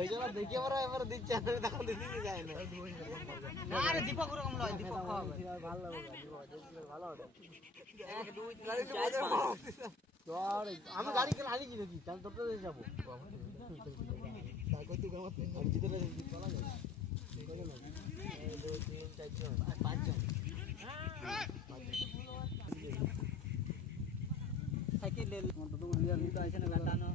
ওই জন্য দেখে এবার দিচ্ছে তখন দিতে যায় না। আরে দীপক ওরকম নয়, দীপক ভালো লাগে, ভালো হবে। আমি গাড়ি কেন হারিয়ে কিনেছি, তাহলে তোর যাবো আমি জিতে চলা যাবে 2, 3, 4 জন 5 জন সাইকেল আছে না লাটানো।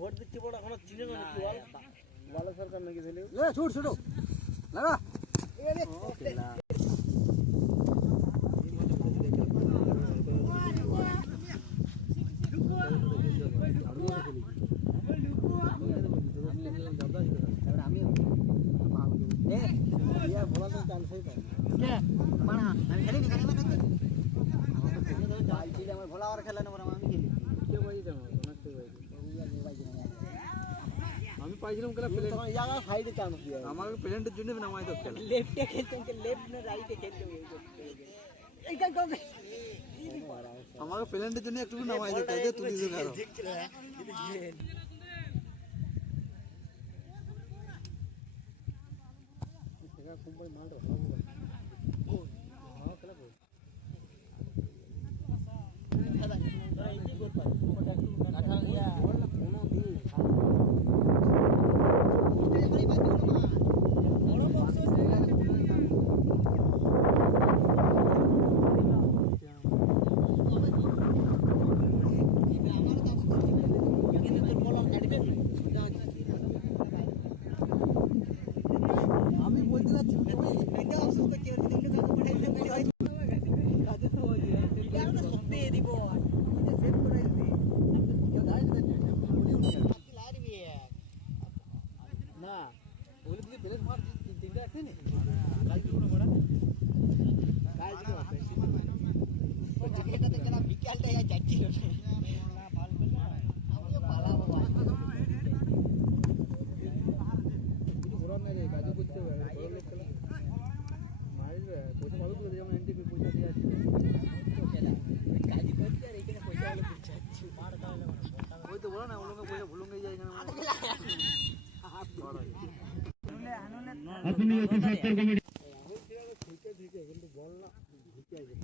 ভোট দিচ্ছে বড় এখন চিনে না নাকি ভালো সরকার নাকি দিলে ছোট ছোট লাগা ভোলা আর খেলে নেবো আমি খেলি আমি পাইছিলাম সাইডে চান্স দিয়ে আমার প্লেন্টের জন্য নামাই তো খেলা লেফটে খেলতে লেফট না রাইটে খেলতে আমার প্লেন্টের জন্য একটু নামাই দিতে যে তুই দিতে পারো সেটা কোম্পানি মাল ও হ্যাঁ খেলা কই দাদা এই কি গোল পাই ওটা একটু কাটা গিয়া কোনো দিন আমি বলতে যাচ্ছি না বলে দিদি বেলেস মার তিনটা আছে নি কাজ করব বড় কাজ করব এটা তো কেন বিকালটা যাচ্ছিল না ভালো বল না আমি পালাবো কিছু বড় না রে কাজ করতে হবে বড় লোক খেলা মারবে পয়সা ভালো করে যেমন এনটিপি পয়সা দিয়ে আছে কাজ করতে আর এখানে পয়সা ভালো বুঝাচ্ছি মার তাহলে ওই তো বড় না ওগুলো পয়সা ভুলুঙ্গে যায় এখানে আপনি অতি সত্তর কমিটি কিন্তু বল না ঢুকে আসবে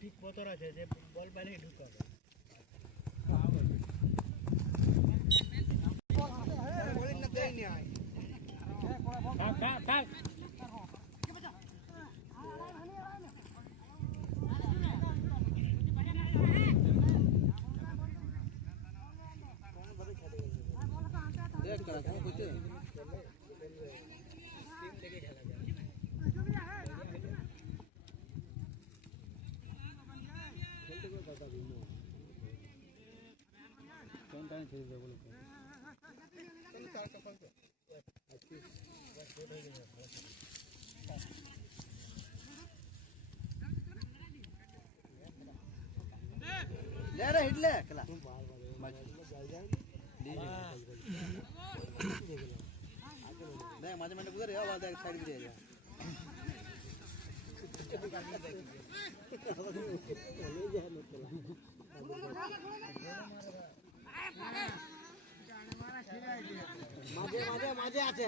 ঠিক বতর আছে যে বল পাইলে ঢুকাবে ले रे हिटले खेला देख माजे मिनट गुजर गया वाला साइड भी रह गया মাঝে মাঝে মাঝে আছে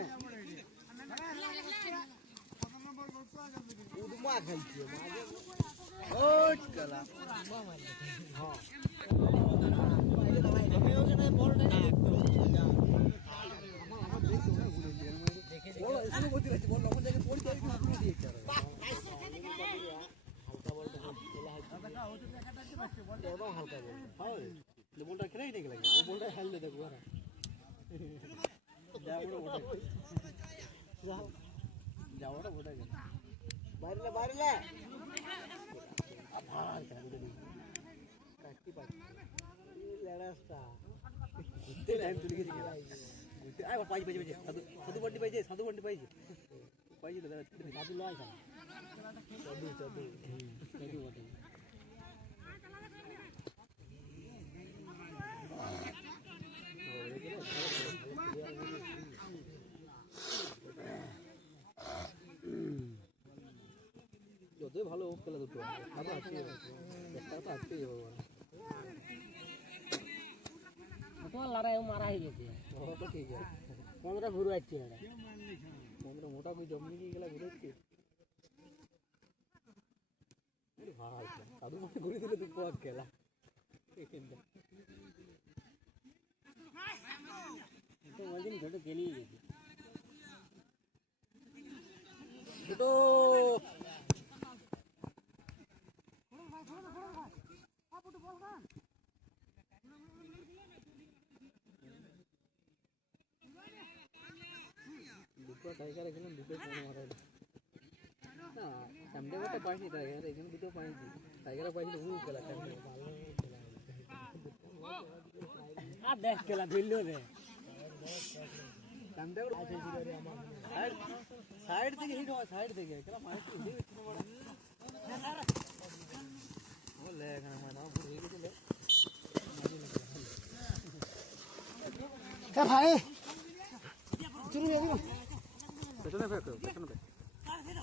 উদমা খেলছে মাঝে ওট খেলা হ্যাঁ আমি ওখানে বলটা না বল এসে বলতে আছে বল লবণ জায়গায় পড়তে আছে না আপনি দিয়েছে হালকা বলটা খেলা হয় দাদা ওটা দেখাতে পারছে বলটা ওটা হালকা বল হয় যে বলটা খেলাই নিয়ে লাগে ও বলটা হেললে দেখো আর যাও ওটা যাও যাও ওটা ওটা বাইরে বাইরে আবার খেলা দিই কাটি পাচ্ছি লেড়াসটা ঘুরতে লাইন তুলে গেছে খেলা ঘুরতে আয় পাইছে পাইছে সাধু বন্ডি পাইছে সাধু বন্ডি পাইছে পাইছে দাদা সাধু লয় খেলা যতই ভালো হোক খেলা দুটো একটা তো আসতেই হবে তোমার লড়াই মারা হয়ে গেছে তো ঠিক আছে 15 ঘুরে আসছে মোটা কই জমি গিয়ে গেলা ঘুরেছি ভাই কাদু মাঠে ঘুরে দিলে দুটো আর খেলা তো ওইদিন ঘটে গেলিয়ে গেছে দুটো দুটো টাইগার এখানে দুটো মারা না সামনে একটা পাইনি টাইগার এখানে দুটো পাইছি টাইগার পাইছি ও খেলা সামনে আর দেখ খেলা দিল রে সামনে সাইড থেকে হিট হয় সাইড থেকে খেলা মারতে হিট হচ্ছে না বড় বলে এখানে মানে না ভুল হয়ে গেছিল এ ভাই চুরি হয়ে গেল পেছনে ফেরো পেছনে ফেরো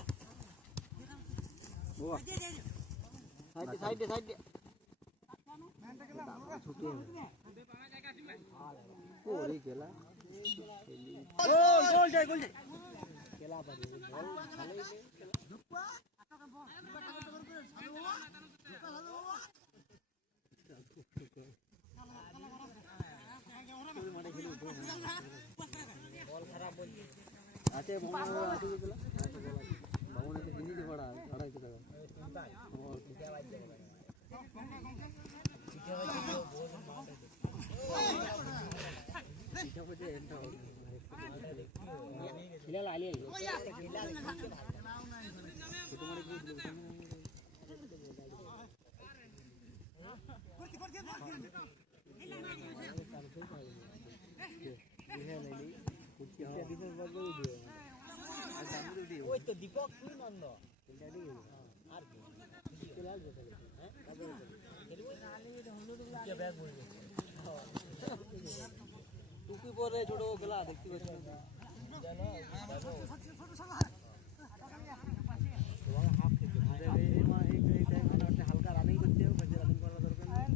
ও সাইডে সাইডে ছুটি ও রে খেলা গোল যায় খেলা পারে বল ভালোই বল খারাপ বল আছে মনে হয় আছে গেল বাবু ने জিনিস বড়া আড়াই টাকা খেলা লালিয়ে ওই তো দীপক কি নন্দ আর কি খেলা যেতে হ্যাঁ খেলবো কি ব্যাগ বলবে টুপি পরে ছোট খেলা দেখতে পাচ্ছি জানো বাবু হালকা রানিং করতে হবে রানিং করার দরকার নেই